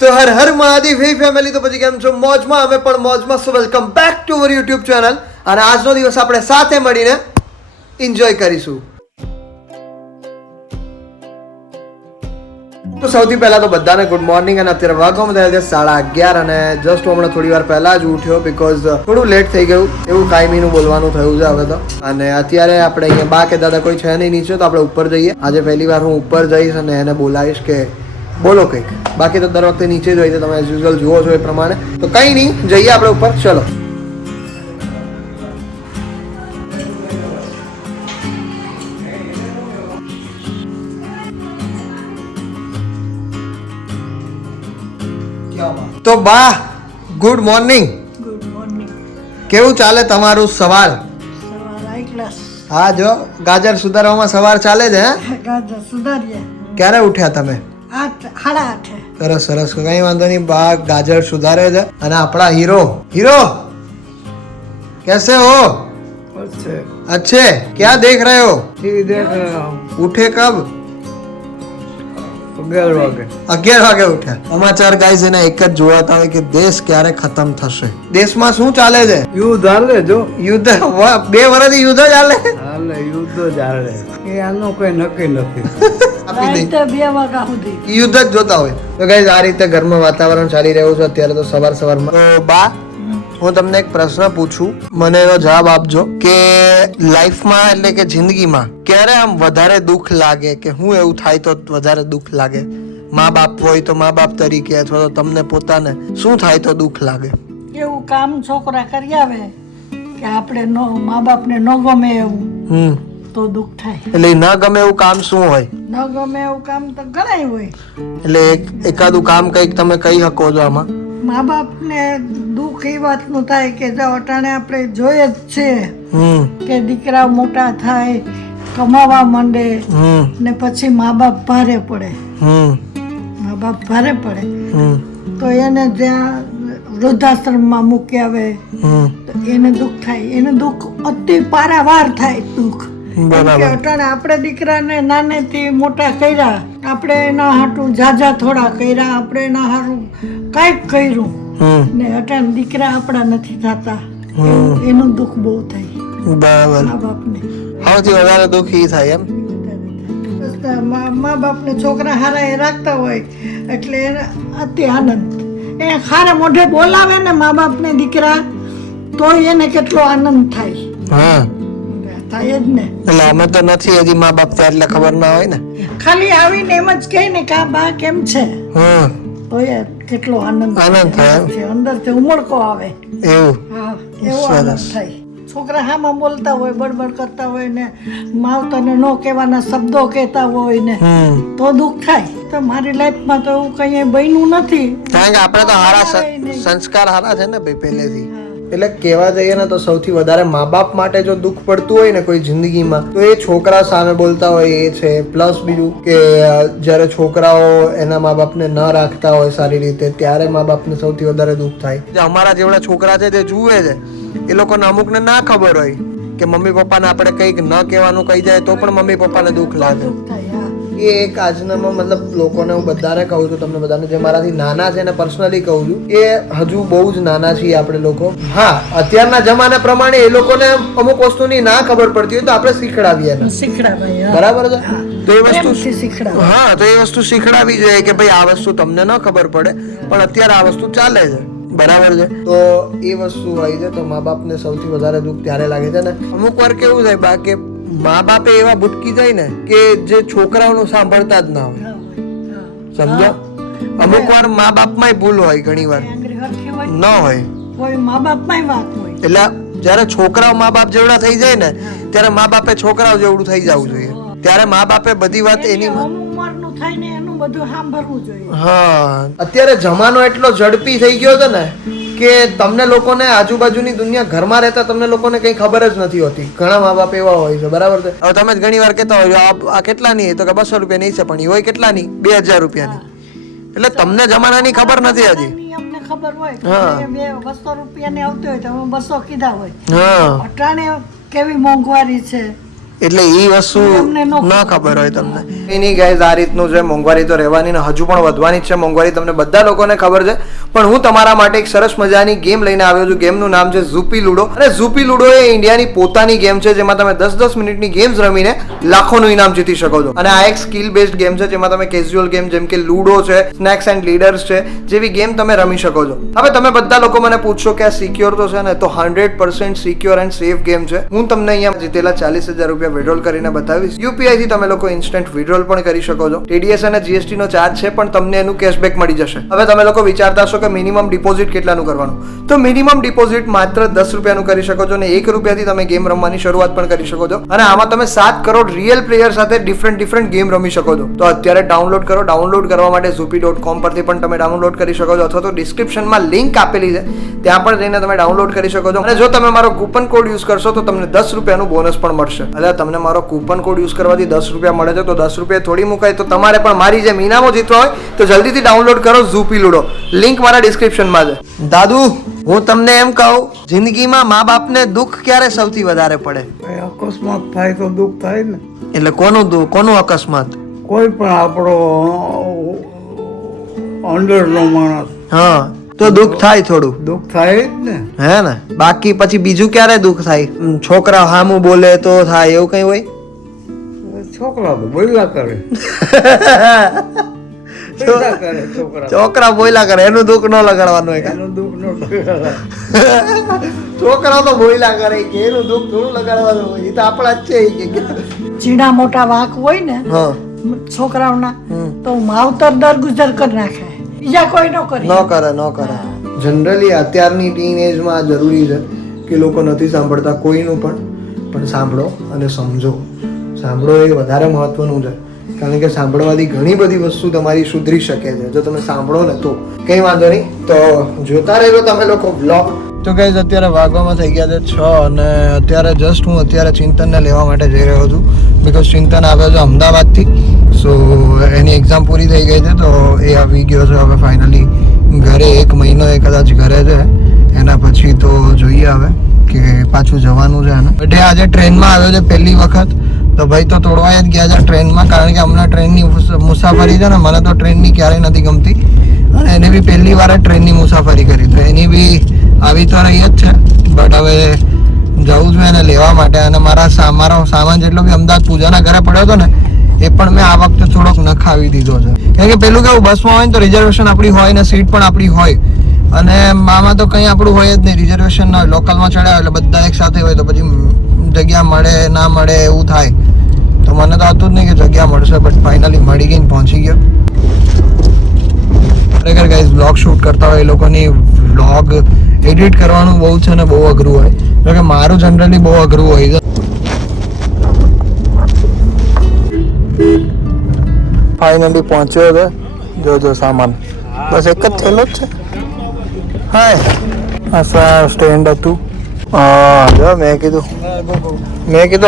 તો હર હર મહાદેવ હે ફેમિલી. તો પછી કેમ છો? મોજમાં. અમે પણ મોજમાં. સો welcome back to our YouTube channel. અને આજનો દિવસ આપણે સાથે મળીને એન્જોય કરીશું. તો સૌથી પહેલા તો બધાને ગુડ મોર્નિંગ. અને અત્યારે વાગવામાં થયા છે 11:30 અને જસ્ટ હમણાં થોડી વાર પહેલા જ ઉઠ્યો બીકોઝ થોડું લેટ થઈ ગયું. એવું કાયમીનું બોલવાનું થયું છે હવે તો. અને અત્યારે આપણે અહીંયા બા કે દાદા કોઈ છે નહીં નીચે, તો આપણે ઉપર જઈએ. આજે પહેલી વાર હું ઉપર જઈશ અને એને બોલાવીશ કે બોલો કંઈક. બાકી તો દર વખતે નીચે જ હોય છે, તમે એઝ યુઝ્યુઅલ જુઓ છો એ પ્રમાણે. તો કંઈ નહીં, જઈએ આપણે ઉપર. ચલો. તો બા ગુડ મોર્નિંગ. Good morning. કેવું ચાલે તમારું સવાર? સવાર હાઈ ક્લાસ. હા, જો ગાજર સુધારવામાં સવાર ચાલે છે. હે, ગાજર સુધારીએ. ક્યારે ઉઠ્યા તમે? 8, 8:30. સરસ સરસ, કઈ વાંધો નહીં. બા ગાજર સુધારે છે. અને આપણા હીરો कैसे हो? अच्छे. क्या देख रहे हो? टीवी देख रहा हूँ। उठे कब? 11 वागे 11 વાગે ઉઠ્યા. સમાચાર ગાઈસ એને એક જ જોવાતા હોય કે દેશ ક્યારે ખતમ થશે. દેશમાં શું ચાલે છે? યુદ્ધ હાલે જો. યુદ્ધ 2 વર્ષથી યુદ્ધ ચાલે. હાલે યુદ્ધ જ હાલે. એ આનો કોઈ નક્કી નથી. આપી દે. રાતે 2 વાગ્યા સુધી. યુદ્ધ જ જોતા હોય. તો ગાઈસ આ રીતે ઘરમાં વાતાવરણ ચાલી રહ્યું છે અત્યારે તો સવારમાં. તો બા, હું તમને એક પ્રશ્ન પૂછું, મને એનો જવાબ આપજો કે લાઈફમાં એટલે કે જિંદગીમાં ક્યારે આમ વધારે દુઃખ લાગે, કે હું એવું થાય તો વધારે દુઃખ લાગે? મા બાપ હોય તો મા બાપ તરીકે, અથવા તો તમને પોતાને શું થાય તો દુઃખ લાગે? એવું કામ છોકરા કરી આવે કે આપણે મા બાપને ન ગમે એવું તો દુઃખ થાય. એટલે ન ગમે એવું કામ શું હોય? ન ગમે એવું કામ તો ઘણાય હોય. એટલે એકાદું કામ કઈક તમે કહી શકો છો આમાં? મા બાપને દુઃખ એ વાતનું થાય કે જો અટાણે આપણે જોઈએ જ છે કે દીકરા મોટા થાય, કમાવા માંડે, ને પછી મા બાપ ભારે પડે. મા બાપ ભારે પડે તો એને જ્યાં વૃદ્ધાશ્રમમાં મૂકી આવે તો એને દુઃખ થાય. એને દુઃખ અતિ પારાવાર થાય દુઃખ. કે અટાણે આપણે દીકરાને નાનેથી મોટા કર્યા, આપણે એના હાટું ઝાઝા થોડા કર્યા, આપણે એના હારું કાંઈક કર્યું ને અટાણે દીકરા આપણા નથી થતા, એનું દુઃખ બહુ થાય બરાબર. મા બાપને. સૌથી વધારે દુઃખ ઈ થાય એમ? મા બાપને છોકરા હારા એ રાખતા હોય એટલે એને અતિ આનંદ. એ ખારે મોઢે બોલાવે ને મા બાપને દીકરા, તોય એને કેટલો આનંદ થાય. હા, થાય જ ને. એટલે અમે તો નથી હજી મા બાપ થાય એટલે ખબર ના હોય ને. ખાલી આવીને એમ જ કહે ને કે આ બા કેમ છે, તોય કેટલો આનંદ થાય. અંદરથી ઉમળકો આવે. એવું? હા, એવો આનંદ થાય. છોકરા હામાં બોલતા હોય, બડબડ કરતા હોય ને માવતરને ન કહેવાના શબ્દો કહેતા હોય ને તો દુઃખ થાય. તો મારી લાઈફમાં તો એવું કઈ બન્યું નથી, કારણ કે આપણે તો હારા સંસ્કાર હારા છે ને ભાઈ પહેલેથી. એટલે કહેવા જઈએ ને તો સૌથી વધારે મા બાપ માટે જો દુઃખ પડતું હોય ને કોઈ જિંદગીમાં, તો એ છોકરા સામે બોલતા હોય એ છે. પ્લસ બીજું કે જ્યારે છોકરાઓ એના મા બાપને ન રાખતા હોય સારી રીતે, ત્યારે મા બાપને સૌથી વધારે દુઃખ થાય. જે અમારા જેવડા છોકરા છે જે જુએ છે, એ લોકોને અમુકને ના ખબર હોય કે મમ્મી પપ્પાને આપણે કંઈક ન કહેવાનું કહી જાય તો પણ મમ્મી પપ્પાને દુઃખ લાગે. એ એક આજનામાં મતલબ લોકોને હું બધાને કહું છું, તમને બધાને જે મારાથી નાના છે એને પર્સનલી કહું છું, એ હજુ બહુ જ નાના છીએ આપણે લોકો. હા, અત્યારના જમાના પ્રમાણે એ લોકોને અમુક વસ્તુની ના ખબર પડતી હોય તો આપણે શીખડાવીએ. બરાબર છે? તો એ વસ્તુ હા, તો એ વસ્તુ શીખડાવી જોઈએ કે ભાઈ આ વસ્તુ તમને ન ખબર પડે પણ અત્યારે આ વસ્તુ ચાલે છે. બરાબર છે? તો એ વસ્તુ હોય છે. તો મા બાપને સૌથી વધારે દુઃખ ત્યારે લાગે છે ને. અમુક વાર કેવું થાય બા કે મા બાપે એવા ભૂટકી જાય ને કે જે છોકરાઓનું સાંભળતા જ ના હોય. સમજો? અમુક વાર મા બાપમાં ભૂલ હોય, ઘણી વાર ન હોય. કોઈ મા બાપમાં વાત હોય. એટલે જયારે છોકરાઓ મા બાપ જેવડા થઈ જાય ને, ત્યારે મા બાપે છોકરાઓ જેવડું થઈ જવું જોઈએ. ત્યારે મા બાપે બધી વાત એની ઉંમરનું થાય ને એનું બધું સાંભળવું જોઈએ. હા, અત્યારે જમાનો એટલો ઝડપી થઈ ગયો છે ને કે તમને લોકોને આજુબાજુની દુનિયા, ઘરમાં રહેતા તમને લોકોને કઈ ખબર જ નથી હોતી. ઘણા મા બાપ એવા હોય છે. બરાબર છે? હવે તમે ઘણી વાર કહેતા હોય આ કેટલાની, તો કે 200 રૂપિયાની છે, પણ એ હોય કેટલાની? 2000 રૂપિયાની. એટલે તમને જમાનાની ખબર નથી હજી. અમને ખબર હોય કે 200 રૂપિયાની આવતી હોય તો 200 કીધા હોય. અટાણે કેવી મોંઘવારી છે, એટલે એ વસ્તુ એમને ન ન ખબર હોય તમને એની ગાઈઝ આ રીતનું છે મોંઘવારી તો રહેવાની ને હજુ પણ વધવાની જ છે મોંઘવારી તમને બધા લોકોને ખબર છે પણ હું તમારા માટે એક સરસ મજાની ગેમ લઈને આવ્યો છું ગેમનું નામ છે ઝૂપી લુડો અને ઝૂપી લુડો એ ઇન્ડિયાની પોતાની ગેમ છે જેમાં તમે 10-10 મિનિટની ગેમ્સ રમીને લાખોનું ઇનામ જીતી શકો છો અને આ એક સ્કિલ બેઝડ ગેમ છે જેમાં તમે કેઝ્યુઅલ ગેમ જેમ કે લુડો છે સ્નેક્સ એન્ડ લીડર્સ છે જેવી ગેમ તમે રમી શકો છો હવે તમે બધા લોકો મને પૂછશો કે આ સિક્યોર તો છે ને તો 100% સિક્યોર એન્ડ સેફ ગેમ છે હું તમને અહીંયા જીતેલા 40,000 રૂપિયા વિડ્રોલ કરીને બતાવીશ યુપીઆઈ થી તમે લોકો ઇન્સ્ટન્ટ વિડ્રોલ પણ કરી શકો છો ટીડીએસ અને જીએસટી નો ચાર્જ છે પણ તમને એનું કેશબેક મળી જશે હવે તમે લોકો વિચારતા હશો કે મિનિમમ ડિપોઝિટ કેટલાનું કરવાનું તો મિનિમમ ડિપોઝિટ માત્ર 10 રૂપિયાનું કરી શકો છો અને 1 રૂપિયાથી તમે ગેમ રમવાની શરૂઆત પણ કરી શકો છો અને આમાં તમે 7 કરોડ રિયલ પ્લેયર સાથે ડિફરન્ટ ગેમ રમી શકો છો તો અત્યારે ડાઉનલોડ કરો ડાઉનલોડ કરવા માટે zoopy.com પરથી પણ તમે ડાઉનલોડ કરી શકો છો અથવા તો ડિસ્ક્રિપ્શનમાં લિંક આપેલી છે ત્યાં પણ જઈને તમે ડાઉનલોડ કરી શકો છો અને જો તમે મારો કૂપન કોડ યુઝ કરશો તો તમને 10 રૂપિયાનું બોનસ પણ મળશે એટલે તમને મારો કૂપન કોડ યુઝ કરવાથી 10 રૂપિયા મળે છે તો 10 રૂપિયા થોડી મુકાય તો તમારે પણ મારી જેમ ઇનામો જીતવા હોય તો જલ્દીથી ડાઉનલોડ કરો ઝૂપી લુડો લિંક મારા ડિસ્ક્રિપ્શનમાં છે દાદુ હું તમને એમ કહું જિંદગીમાં મા બાપને દુઃખ ક્યારે સૌથી વધારે પડે ભાઈ અકસ્માત થાય તો દુઃખ થાય ને એટલે કોનું દુઃખ કોનું અકસ્માત કોઈ પણ આપણો અંડરનો માણસ હા તો દુઃખ થાય થોડું દુઃખ થાય જ ને હે ને બાકી પછી બીજું ક્યારે દુઃખ થાય છોકરા હામું બોલે તો થાય એવું કઈ હોય છોકરા તો બોલ્યા કરે બોલ્યા કરે છોકરા છોકરા બોલ્યા કરે એનું દુઃખ ન લગાડવાનું હોય એનું દુઃખ ન લગાડાય. છોકરા તો બોલ્યા કરે કે એનું દુઃખ થોડું લગાડવાનું હોય એ તો આપણા જ છે કે ઝીણા મોટા વાંક હોય ને હા છોકરાઓના તો માવતર દર ગુજર કરી નાખે બીજા કોઈ ન કરે ન કરે જનરલી અત્યારની ટીન એજમાં જરૂરી છે કે લોકો નથી સાંભળતા કોઈનું પણ સાંભળો અને સમજો સાંભળો એ વધારે મહત્વનું છે કારણ કે સાંભળવાથી ઘણી બધી વસ્તુ તમારી સુધરી શકે છે જો તમે સાંભળો ને તો કંઈ વાંધો નહીં તો જોતા રહેજો તમે લોકો બ્લોગ તો ગાઈઝ અત્યારે વાગવામાં થઈ ગયા છે 6 અને અત્યારે જસ્ટ હું અત્યારે ચિંતનને લેવા માટે જઈ રહ્યો છું બિકોઝ ચિંતન આવ્યો છે અમદાવાદથી સો એની એક્ઝામ પૂરી થઈ ગઈ છે તો એ આવી ગયો છે હવે ફાઇનલી ઘરે 1 મહિનો એ કદાચ ઘરે છે એના પછી તો જોઈએ હવે કે પાછું જવાનું છે એને એટલે આજે ટ્રેનમાં આવ્યો છે પહેલી વખત તો ભાઈ તો તોડવાય જ ગયા છે ટ્રેનમાં કારણ કે હમણાં ટ્રેનની મુસાફરી છે ને મને તો ટ્રેનની ક્યારેય નથી ગમતી અને એને બી પહેલી વાર જ ટ્રેનની મુસાફરી કરી તો એની બી આવી તો રહી જ છે બટ હવે જવું છું એને લેવા માટે અને મારો સામાન જેટલો બી અમદાવાદ પૂજાના ઘરે પડ્યો હતો ને એ પણ મેં આ વખતે થોડોક નખાવી દીધો છે કારણ કે પેલું કેવું બસમાં હોય ને તો રિઝર્વેશન આપણી હોય ને સીટ પણ આપણી હોય અને આમાં તો કંઈ આપણું હોય જ નહીં રિઝર્વેશન ના હોય લોકલમાં ચડ્યા એટલે બધા એક સાથે હોય તો પછી જગ્યા મળે ના મળે એવું થાય તો મને તો હતું જ નહીં કે જગ્યા મળશે બટ ફાઇનલી મળી ગઈને પહોંચી ગયો ખરેખર ગાઈઝ વ્લોગ શૂટ કરતા હોય એ લોકોની વ્લોગ એડિટ કરવાનું બહુ છે ને બહુ અઘરું હોય કારણ કે મારું જનરલી બહુ અઘરું હોય છે ફાઇનલી પહોંચ્યો છે જોજો સામાન બસ એક જ થયેલો જ છે હા આ સ્ટેન્ડ હતું જો મેં કીધું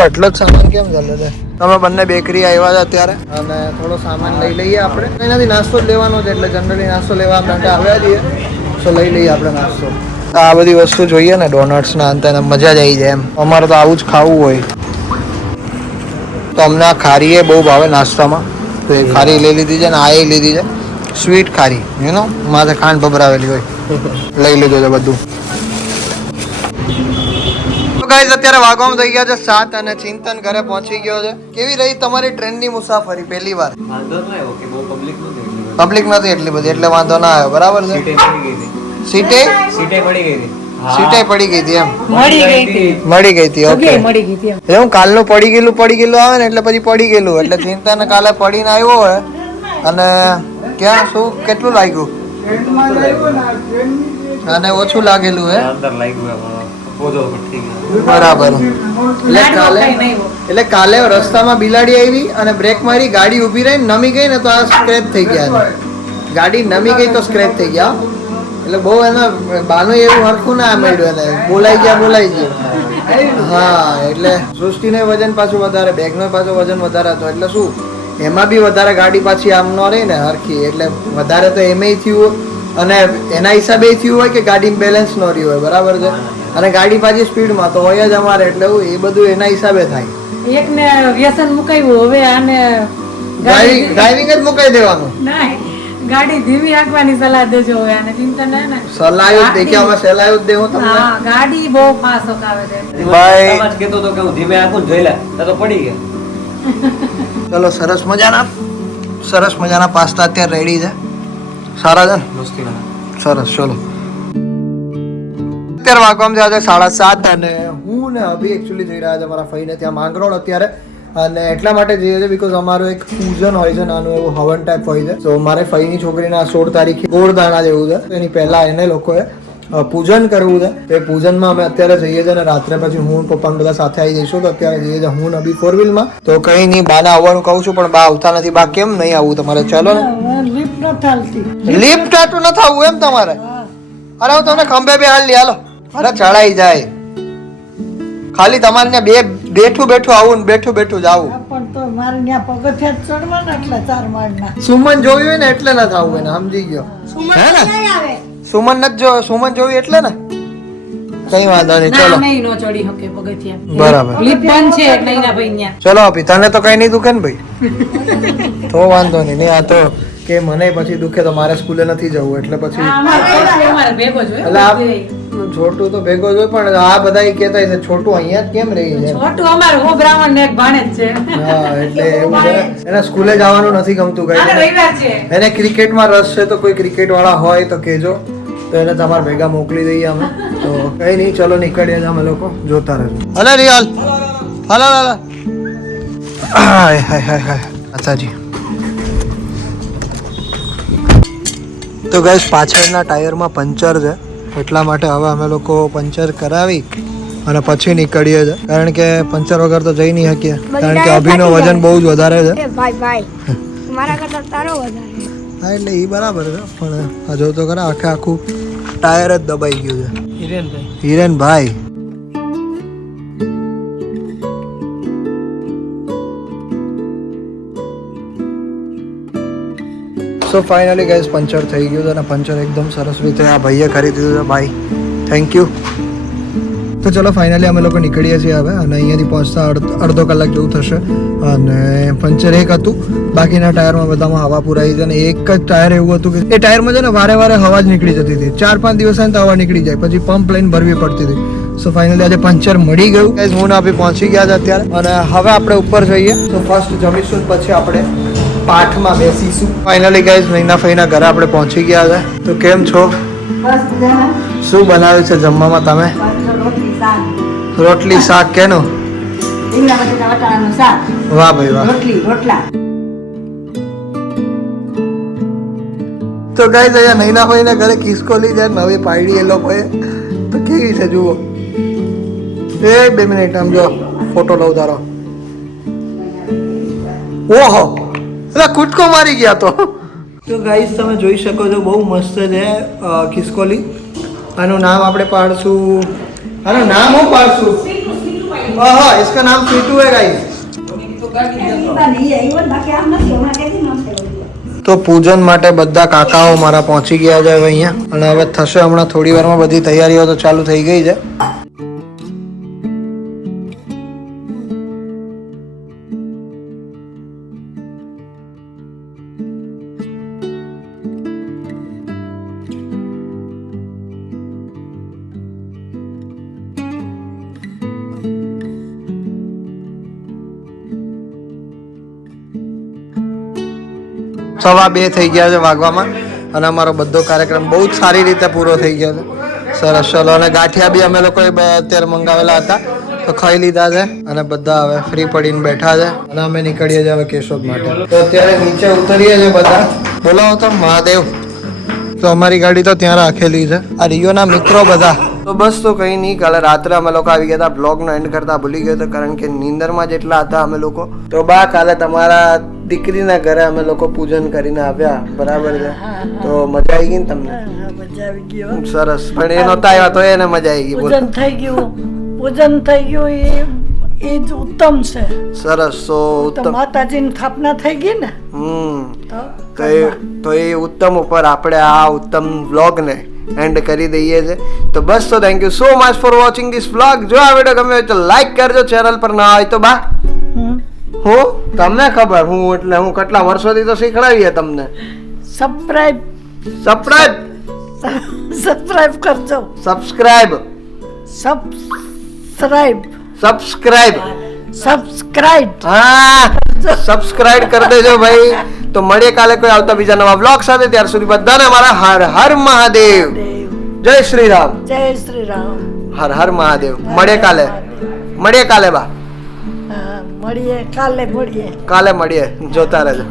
આટલો જ સામાન કેમ ચાલે છે તમે બંને બેકરી આવ્યા હતા અત્યારે અને થોડો સામાન લઈ લઈએ આપણે એનાથી નાસ્તો જ લેવાનો છે એટલે જનરલી નાસ્તો લેવા માટે આવ્યા છીએ તો લઈ લઈએ આપણે નાસ્તો આ બધી વસ્તુ જોઈએ ને ડોનટ્સ ના અંતે મજા જ આવી જાય એમ અમારે તો આવું જ ખાવું હોય તો અમને આ ખારી એ બહુ ભાવે નાસ્તામાં તો એ ખારી લઈ લીધી છે ને આ એ લીધી છે સ્વીટ ખારી યુ નો માથે ખાંડ ભભરાવેલી હોય લઈ લીધું છે બધું ગાઈઝ અત્યારે વાગવામાં થઈ ગયા છે 7 અને ચિંતન ઘરે પહોંચી ગયો છે કેવી રહી તમારી ટ્રેનની મુસાફરી પહેલી વાર પબ્લિક નથી એટલી બધી એટલે વાંધો ના આવ્યો બરાબર છે સીટે પડી ગઈ હતી એમ મળી ગઈ હતી ઓકે હું કાલનું પડી ગયેલું આવે ને એટલે પછી પડી ગયેલું એટલે ચિંતન કાલે પડીને આવ્યો હોય અને ક્યાં શું કેટલું લાગ્યું અને ઓછું લાગેલું હે બરાબર એટલે કાલે રસ્તામાં બિલાડી આવી અને બ્રેક મારી ગાડી ઊભી રહી નમી ગઈ ને તો આ સ્ક્રેચ થઈ ગયા ગાડી નમી ગઈ તો સ્ક્રેચ થઈ ગયા એટલે બહુ એના બાનું એવું હરખું ના મળ્યું એને બોલાઈ ગયા હા એટલે સૃષ્ટિને વજન પાછું વધારે બેગનો પાછું વજન વધારે હતો એટલે શું એમાં બી વધારે ગાડી પાછી આમ ન રહી ને હરખી એટલે વધારે તો એમેય થયું અને એના હિસાબે થયું હોય કે ગાડી બેલેન્સ ન રહ્યું હોય બરાબર છે અને ગાડી પાછી સ્પીડમાં તો હોય જ અમારે એટલે એ બધું એના હિસાબે થાય એકને વ્યસન મુકાયું, હવે આને ડ્રાઇવિંગ જ મુકાઈ દેવાનું. ના, ગાડી ધીમી હાંકવાની સલાહ દેજો હવે આને. ચિંતા ના ને. સલાહ દે કે અમે સલાહ જ દેવું તમને. હા, ગાડી બહુ ફાસ્ટ હકાવે છે. ભાઈ સમાજ કહેતો તો કે હું ધીમે આંકું જોઈ લે તો પડી ગયા. ચલો સરસ મજાના પાસ્તા અત્યારે રેડી છે. સારા છે ને? મુશ્કેલ સરસ. ચલો અત્યારે વાગવામાં છે 7:30 અને હું ને અભી એકચ્યુઅલી જઈ રહ્યા છે મારા ફઈને ત્યાં માંગરોળ અત્યારે. અને એટલા માટે જઈએ છે બીકોઝ અમારું એક પૂજન હોય છે, નાનું એવું હવન ટાઈપ હોય છે. તો મારે ફઈની છોકરીના 16 તારીખે ગોળદાણા જેવું છે, એની પહેલા એને લોકોએ પૂજન કરવું છે. તો એ પૂજનમાં અમે અત્યારે જઈએ છીએ અને રાત્રે પછી હું પપ્પા બધા સાથે આવી જઈશું. તો અત્યારે જઈએ છીએ હું અભી 4-wheelમાં. તો કઈ નહીં, બાને આવવાનું કહું છું પણ બા આવતા નથી. બા કેમ નહીં આવવું તમારે? ચાલો ને. લિફ્ટ ન ચાલતી. લિફ્ટ આટું ન થવું એમ તમારે? અરે હું તમને ખંભે બે હાલ લે હાલો. અરે ચડાઈ જાય. ખાલી તમારે ત્યાં બેઠું આવું ને બેઠું જાવું. પણ તો મારે ત્યાં પગથિયા જ ચડવાના એટલે 4 માળના. સુમન જોવી હોય ને એટલે ન થવું એને, સમજી ગયો હે ને? સુમન નથી જો, સુમન જોવી એટલે ને. કઈ વાંધો નહીં, ના, ચલો અમે નો ચડી શકે પગથિયા. બરાબર. લિફ્ટ બંધ છે એટલે એના ભાઈ ન્યા. ચલો આપી, તને તો કઈ નહીં દુખે ને ભાઈ? તો વાંધો નહીં. આ તો કે મને પછી દુખે તો મારે સ્કૂલે નથી જવું એટલે પછી હા, અમારે ભેગો જ હોય. એટલે આ છોટું તો ભેગો જ હોય પણ આ બધા કહેતા છે છોટું અહીંયા જ કેમ રહી છે. છોટું અમારે હું બ્રાહ્મણ ને એક ભાણેજ છે. હા એટલે એવું છે. એને સ્કૂલે જવાનું નથી ગમતું આને કઈ. રવિવાર છે. એને ક્રિકેટમાં રસ છે તો કોઈ ક્રિકેટ વાળા હોય તો કહેજો, તો એને તમારા ભેગા મોકલી દઈએ અમે. તો કઈ નહીં, ચલો નીકળીએ અમે લોકો, જોતા રહેજો. હલે રિયાલ, હલો હલો. હાય હાય હાય હાય માતાજી. તો ગાઈસ પાછળના ટાયરમાં પંચર છે, એટલા માટે હવે અમે લોકો પંચર કરાવી અને પછી નીકળીએ છીએ. કારણ કે પંચર વગર તો જઈ નહીં શકીએ, કારણ કે અભિનો વજન બહુ જ વધારે છે. ભાઈ મારા કરતા તારો વધારે. હા એટલે એ બરાબર છે પણ હજુ તો ખરા આખું ટાયર જ દબાઈ ગયું છે. હિરેનભાઈ સો ફાઇનલી ગાઈસ પંચર થઈ ગયું છે અને પંચર એકદમ સરસ રીતે આ ભાઈએ કરી દીધું છે. ભાઈ થેન્ક યુ. તો ચલો ફાઇનલી અમે લોકો નીકળીએ છીએ હવે અને અહીંયાથી પહોંચતા અડધો કલાક જેવું થશે. અને પંચર એક હતું, બાકીના ટાયરમાં બધામાં હવા પુરાઈ છે અને એક જ ટાયર એવું હતું કે એ ટાયરમાં છે ને વારે હવા જ નીકળી જતી હતી. 4-5 દિવસ તો હવા નીકળી જાય, પછી પંપ લઈને ભરવી પડતી હતી. સો ફાઇનલી આજે પંચર મળી ગયું. ગાઈસ હું આપી પહોંચી ગયા છે અત્યારે અને હવે આપણે ઉપર જઈએ. તો ફર્સ્ટ જમીશું પછી આપણે પાઠમાં બેસીશું. ફાઇનલી ગાઈસ નૈના ફઈના ઘરે આપણે પહોંચી ગયા છે. તો કેમ છો? બસ જણા શું બનાવ્યું છે જમવામાં તમે? રોટલી શાક, રોટલી શાક કેનું? રીંગણા બટાકા વટાણાનું શાક, વાહ ભાઈ વાહ. રોટલા. તો ગાઈસ અહીંયા નૈના ભાઈને ઘરે કિસકોલી છે નવી પાડી એ લોકોએ. તો કેવી છે જુઓ. 2 મિનિટ આમ જો ફોટો લઉં તારો. ઓહો એટલે કૂટકો મારી ગયા તો ગાઈસ તમે જોઈ શકો છો બહુ મસ્ત છે ખિસકોલી. આનું નામ આપણે પાડશું, આનું નામ હું પાડશું? હા इसका नाम स्वीटू है गाइस. તો પૂજન માટે બધા કાકાઓ મારા પહોંચી ગયા છે હવે અહીંયા અને હવે થશે હમણાં થોડી વારમાં. બધી તૈયારીઓ તો ચાલુ થઈ ગઈ છે. સવા 2 થઈ ગયા છે વાગવામાં અને અમારો બધો કાર્યક્રમ બહુ જ સારી રીતે પૂરો થઈ ગયો છે. સરસ. ચલો અને ગાંઠિયા બી અમે લોકોએ અત્યારે મંગાવેલા હતા તો ખાઈ લીધા છે અને બધા હવે ફ્રી પડીને બેઠા છે અને અમે નીકળીએ છીએ હવે કેશોદ માટે. તો અત્યારે નીચે ઉતરીએ છીએ બધા. બોલાવો તો મહાદેવ. તો અમારી ગાડી તો ત્યાં રાખેલી છે. આ રિયોના મિત્રો બધા. તો બસ તો કંઈ નહીં, કાલે રાત્રે અમે લોકો આવી ગયા હતા. બ્લોગનો એન્ડ કરતા ભૂલી ગયો હતો કારણ કે નીંદરમાં જેટલા હતા અમે લોકો. તો બા કાલે તમારા દીકરીના ઘરે અમે લોકો પૂજન કરીને આવ્યા, બરાબર છે? તો મજા આવી ગઈ ને તમને? મજા આવી ગયો. સરસ. પણ એ નહોતા આવ્યા તો એને મજા આવી ગઈ. બોલો. પૂજન થઈ ગયું એ જ ઉત્તમ છે. સરસ. તો તો ઉત્તમ. માતાજીની સ્થાપના થઈ ગઈ ને તો એ ઉત્તમ ઉપર આપણે આ ઉત્તમ વ્લોગને એન્ડ કરી દઈએ છે. તો બસ તો thank you so much for watching this vlog. જો આ વિડીયો ગમ્યો હોય તો લાઈક કરજો, ચેનલ પર ના હોય તો બા હું તમને ખબર હું એટલે હું કેટલા વર્ષોથી તો શીખડાવીએ તમને. સબસ્ક્રાઇબ સબસ્ક્રાઇબ સબસ્ક્રાઇબ કરજો. સબસ્ક્રાઇબ સબસ્ક્રાઇબ સબસ્ક્રાઇબ સબસ્ક્રાઇબ હા સબસ્ક્રાઇબ કરી દેજો ભાઈ. તો મળીએ કાલે કોઈ આવતા બીજા નવા બ્લોગ સાથે. ત્યાર સુધી બધાને મારા હર હર મહાદેવ. જય શ્રી રામ. જય શ્રી રામ. હર હર મહાદેવ. મળીએ કાલે બા. મળીએ કાલે મળીએ. કાલે મળીએ. જોતા રહેજો.